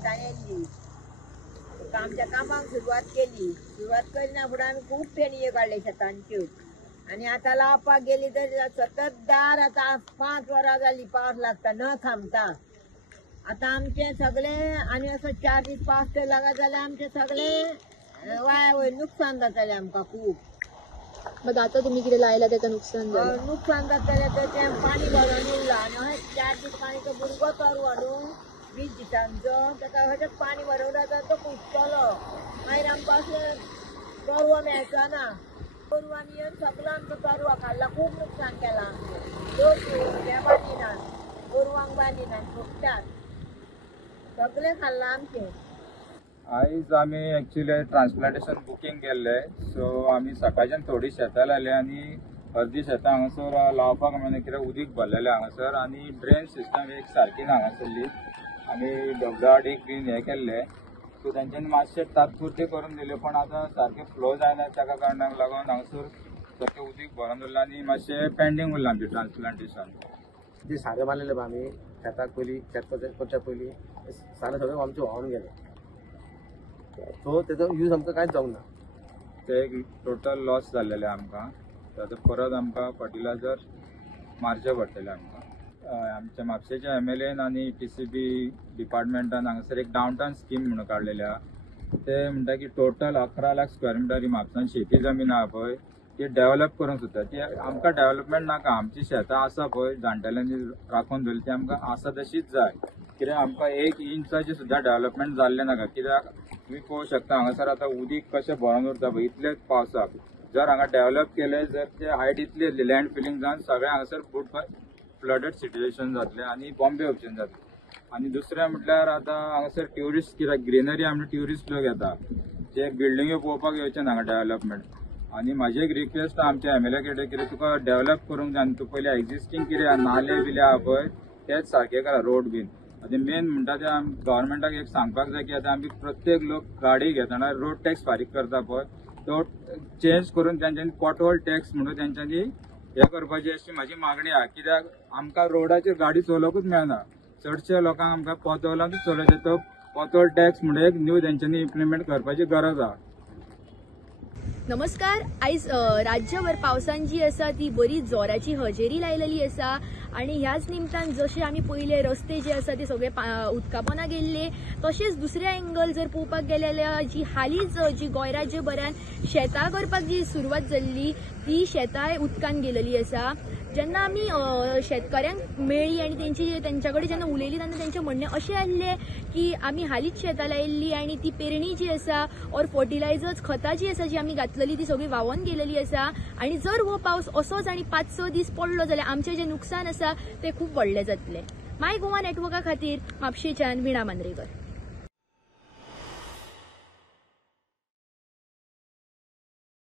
शेतान येयल्ली आमच्या कामाक सुरवात केली. सुरवात करिना फुडें आमी खूब फेणये काडले शेतांच्यो आणि आता लावपाक गेली तर सतत दार आता 5 वरां जाली पावस लागता न थांबता. आता आमचे सगळे आणि असं 4 दीस पावस तर लागत जाल्यार आमचे सगळे वाया वयर नुकसान जातले आमकां खूब. मग आता तुम्ही कितें लायला त्याचं नुकसान झालं? नुकसान जातले तर ते पाणी भरून उरला आणि अशें 4 दीस पाणीचो भुरगो तरवो न्हू 20 दिसांचो ताका अशेंच पाणी भरून रावता तो कुसतलो. मागीर आमकां अशें तरवो मेळचो ना. तरवो आमी येवन सगळो आमचो तरवो खाल्ला. खूब नुकसान केलां आमचें. हे बांदिनात गोरवांक बांदिनात फुकटात सगळें खाल्लां आमचें. आयज आमी एक्चुअली ट्रान्सप्लांटेशन बुकींग केल्लें. सो आमी सकाळच्यान थोडी शेतां लायली आनी अर्दी शेतां हांगासर लावपाक मेळना कित्याक उदीक भरलेलें हांगासर आनी ड्रेन सिस्टम एक सारकी ना हांगासरली. आमी डब्ल्यूआरडीक बीन हें केल्लें सो तेंच्यांनी मातशें तात्पुरते करून दिले पण आतां सारकें फ्लो जायना ताका कारणाक लागून हांगासर सारकें उदीक भरून उरलां आनी मातशें पेंडींग उरलां आमचें ट्रान्सप्लांटेशन. जे सारें बांदलेलें पळय आमी शेताक पयलीं शेत करच्या पयलीं सारें सगळें आमचें व्हांवन गेलें. सो तेजो यूज आमकां कांयच जावंक ना. ते एक टोटल लॉस जाल्लेलें आमकां. ताचो परत आमकां फर्टिलायझर मारचें पडटलें आमकां. आमच्या म्हापशेच्या MLAन आनी TCB डिपार्टमेंटान हांगासर एक डावनटावन स्कीम म्हणून काडलेली आहा. ते म्हणटा की टोटल 11 लाख स्क्वेअर मिटर म्हापसान शेती जमीन आहा पळय ती डेव्हलप करूंक सोदता. ती आमकां डेव्हलपमेंट नाका. आमची शेतां आसा पळय जाणटेल्यांनी राखून दवरली ती आमकां आसा तशीच जाय. कित्याक आमकां 1 इंचाचें सुद्दां डेव्हलपमेंट जाल्लें नाका. कित्याक तुम्ही पळोवंक शकता हांगासर आतां उदीक कशें भरून उरता पळय इतलेच पावसाक. जर हांगा डेव्हलप केलें जर ते हायट इतली येतली लँड फिलिंग जावन सगळें हांगासर फ्लडड सिट्युएशन जातलें आनी बॉम्बे ऑप्शन जातलें. आनी दुसरें म्हटल्यार आतां हांगासर ट्युरिस्ट कित्याक ग्रीनरी आमचे ट्युरिस्ट लोक येता जे बिल्डिंग्यो पळोवपाक येवचे हांगा डेव्हलपमेंट. आनी म्हाजी एक रिक्वेस्ट आमच्या MLA कडेन कितें तुका डेव्हलप करूंक जाय तूं पयलीं एक्झिस्टींग कितें नाले बिले आहा पळय तेच सारके करा रोड बीन. आतां मेन म्हणटा ते गव्हर्मेंटाक एक सांगपाक जाय की आतां आमी प्रत्येक लोक गाडी घेतना रोड टॅक्स फारीक करता पळय तो चेंज करून तेंच्यांनी पॉटहोल टॅक्स म्हणून तेंच्यांनी हे करपाची अशी म्हाजी मागणी आहा. कित्याक आमकां रोडाचेर गाडी चलोवंकूच मेळना. चडशे लोकांक आमकां पॉटहोलांतूच चलोवचे. तो पॉटहोल टॅक्स म्हणून एक न्यू तेंच्यांनी इम्प्लिमेंट करपाची गरज आहा. नमस्कार. आयज राज्यभर पावसान जी आसा ती बरी जोराची हजेरी लायलेली आसा आणि ह्याच निमतान जशे आमी पयले रस्ते जे आसा ते सगळे उदका पोंदा गेल्ले तशेंच दुसऱ्या एंगल जर पळोवपाक गेले जाल्यार जी हालींच जी गोंय राज्यभरान शेतां करपाक जी सुरवात जाल्ली ती शेतां उदकान गेलेली आसा. जेन्ना आमी शेतकऱ्यांक मेळ्ळी आनी तेंच्या कडेन जेन्ना उलयली तेन्ना तेंचें म्हणणें अशें आसलें की आमी हालींच शेतां लायिल्ली आनी ती पेरणी जी आसा ऑर फर्टिलायझर्स खतां जी आसा जी आमी घातलेली ती सगळी व्हांवून गेलेली आसा आनी जर हो पावस असोच आनी 5-6 दीस पडलो जाल्यार आमचें जें नुकसान आसा तें खूब व्हडलें जातलें. माय गोवा नेटवर्का खातीर म्हापशेच्यान विणा मांद्रेकर.